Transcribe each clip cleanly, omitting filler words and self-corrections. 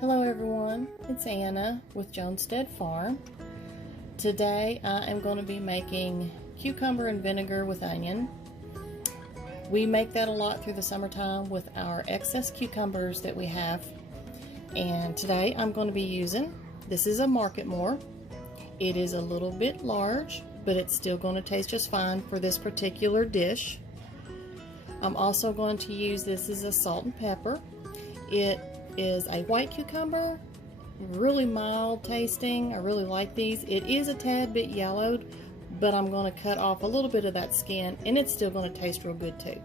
Hello everyone, it's Anna with Jonestead Farm. Today I am going to be making cucumber and vinegar with onion. We make that a lot through the summertime with our excess cucumbers that we have. And today I'm going to be using, this is a Marketmore. It is a little bit large, but it's still going to taste just fine for this particular dish. I'm also going to use, this is a salt and pepper. It is a white cucumber, really mild tasting. I really like these. It is a tad bit yellowed, but I'm going to cut off a little bit of that skin and it's still going to taste real good too.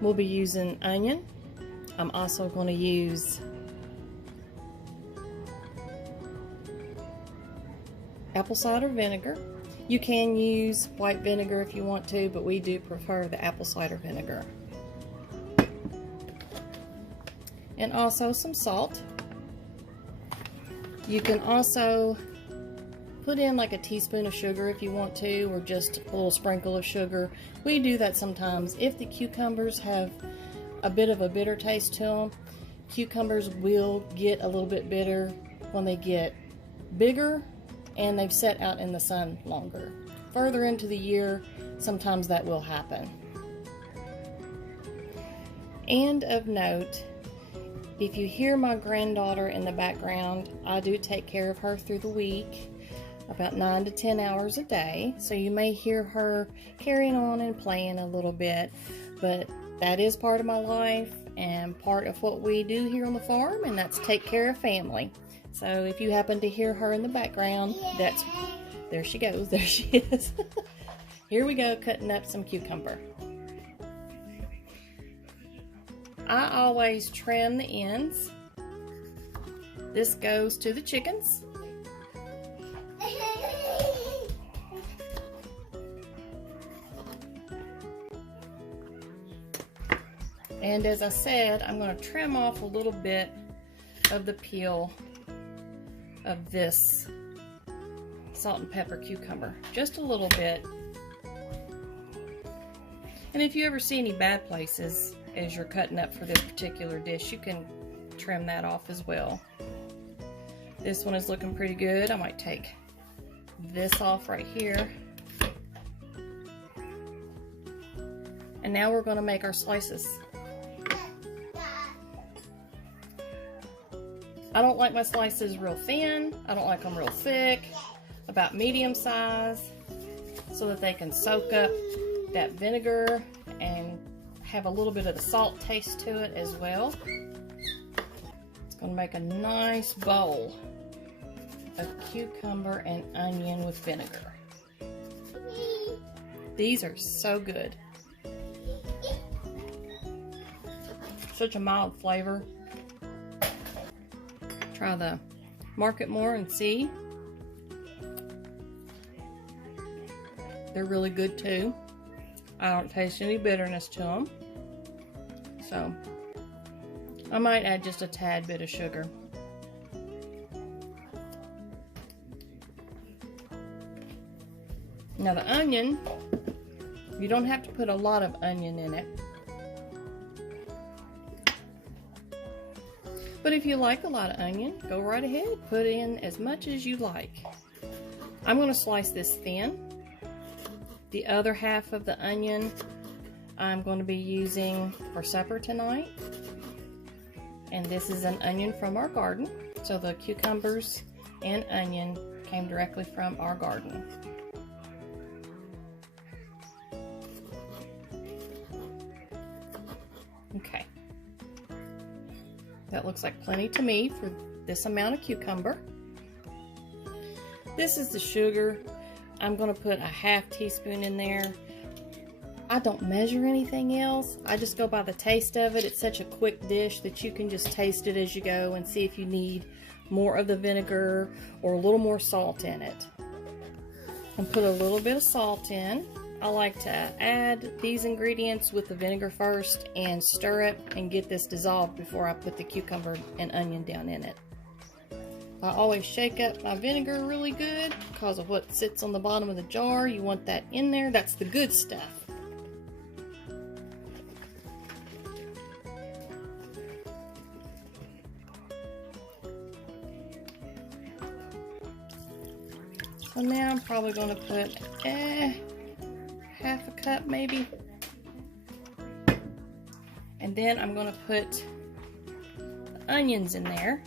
We'll be using onion. I'm also going to use apple cider vinegar. You can use white vinegar if you want to, but we do prefer the apple cider vinegar. And also some salt. You can also put in like a teaspoon of sugar if you want to, or just a little sprinkle of sugar. We do that sometimes. If the cucumbers have a bit of a bitter taste to them, cucumbers will get a little bit bitter when they get bigger and they've sat out in the sun longer. Further into the year, sometimes that will happen. And of note, if you hear my granddaughter in the background, I do take care of her through the week, about 9 to 10 hours a day. So you may hear her carrying on and playing a little bit, but that is part of my life and part of what we do here on the farm, and that's take care of family. So if you happen to hear her in the background, that's, there she goes, there she is. Here we go, cutting up some cucumber. I always trim the ends. This goes to the chickens. And as I said, I'm going to trim off a little bit of the peel of this salt and pepper cucumber. Just a little bit. And if you ever see any bad places as you're cutting up for this particular dish, you can trim that off as well. This one is looking pretty good. I might take this off right here. And now we're going to make our slices. I don't like my slices real thin. I don't like them real thick. About medium size, so that they can soak up that vinegar and have a little bit of the salt taste to it as well. It's going to make a nice bowl of cucumber and onion with vinegar. These are so good. Such a mild flavor. Try the Marketmore and see. They're really good too. I don't taste any bitterness to them. So I might add just a tad bit of sugar. Now the onion, you don't have to put a lot of onion in it. But if you like a lot of onion, go right ahead, put in as much as you like. I'm going to slice this thin. The other half of the onion I'm going to be using for supper tonight. And this is an onion from our garden. So the cucumbers and onion came directly from our garden. Okay. That looks like plenty to me for this amount of cucumber. This is the sugar. I'm going to put a half teaspoon in there. I don't measure anything else. I just go by the taste of it. It's such a quick dish that you can just taste it as you go and see if you need more of the vinegar or a little more salt in it. And put a little bit of salt in. I like to add these ingredients with the vinegar first and stir it and get this dissolved before I put the cucumber and onion down in it. I always shake up my vinegar really good because of what sits on the bottom of the jar. You want that in there. That's the good stuff. So now I'm probably going to put half a cup maybe. And then I'm going to put the onions in there.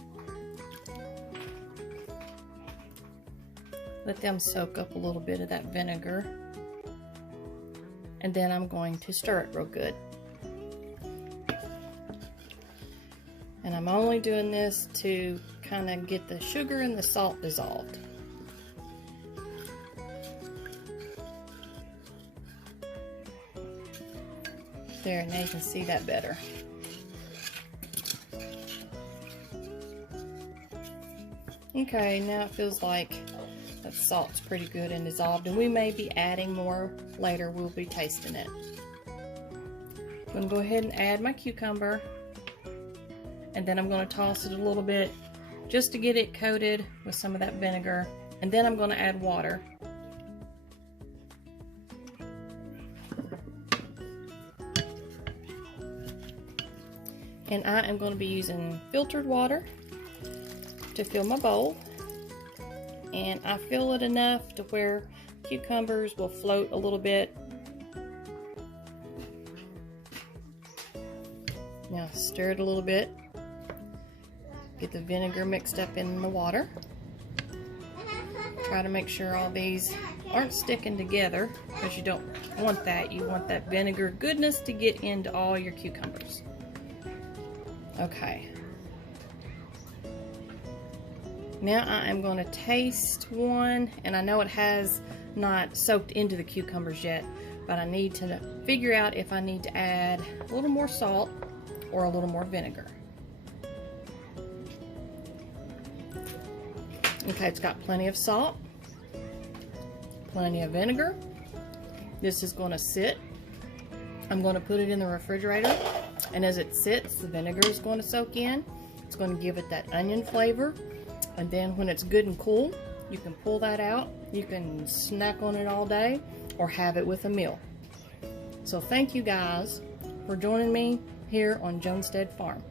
Let them soak up a little bit of that vinegar. And then I'm going to stir it real good. And I'm only doing this to kind of get the sugar and the salt dissolved. There, now you can see that better. Okay, now it feels like that salt's pretty good and dissolved, and we may be adding more later. We'll be tasting it. I'm going to go ahead and add my cucumber, and then I'm going to toss it a little bit just to get it coated with some of that vinegar, and then I'm going to add water. And I am going to be using filtered water to fill my bowl. And I fill it enough to where cucumbers will float a little bit. Now stir it a little bit. Get the vinegar mixed up in the water. Try to make sure all these aren't sticking together, because you don't want that. You want that vinegar goodness to get into all your cucumbers. Okay. Now I am going to taste one, and I know it has not soaked into the cucumbers yet, but I need to figure out if I need to add a little more salt or a little more vinegar. Okay, it's got plenty of salt, plenty of vinegar. This is going to sit. I'm going to put it in the refrigerator, and as it sits, the vinegar is going to soak in. It's going to give it that onion flavor. And then when it's good and cool, you can pull that out. You can snack on it all day or have it with a meal. So thank you guys for joining me here on Jonestead Farm.